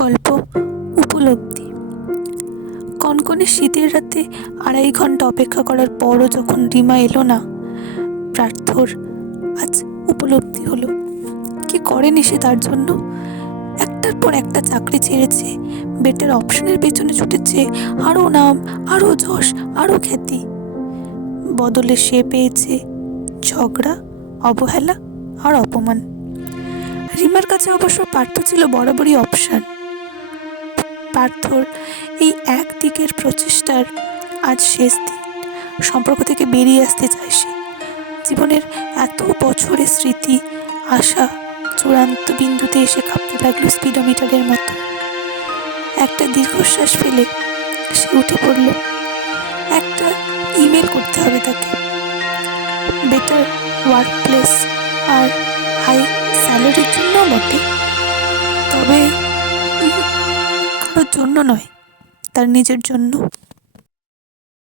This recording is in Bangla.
গল্প উপলব্ধি। কনকনে শীতের রাতে 2.5 ঘন্টা অপেক্ষা করার পরও যখন রিমা এলো না, পার্থর আজ উপলব্ধি হলো কি করেনি সে তার জন্য। একটার পর একটা চাকরি ছেড়েছে, বেটার অপশনের পেছনে ছুটেছে, আরও নাম, আরও যশ, আরও খ্যাতি। বদলে সে পেয়েছে ঝগড়া, অবহেলা আর অপমান। রিমার কাছে অবশ্য পার্থ ছিল বরাবরই অপশন। পার্থর এই একদিকের প্রচেষ্টার আজ শেষ দিন। সম্পর্ক থেকে বেরিয়ে আসতে চায় সে। জীবনের এত বছরের স্মৃতি, আশা চূড়ান্ত বিন্দুতে এসে কাঁপতে লাগলো স্পিডোমিটারের মতো। একটা দীর্ঘশ্বাস ফেলে সে উঠে পড়ল। একটা ইমেল করতে হবে তাকে, বেটার ওয়ার্ক প্লেস আর হাই স্যালারির জন্য বটে, তবে কারোর জন্য নয়, তার নিজের জন্য।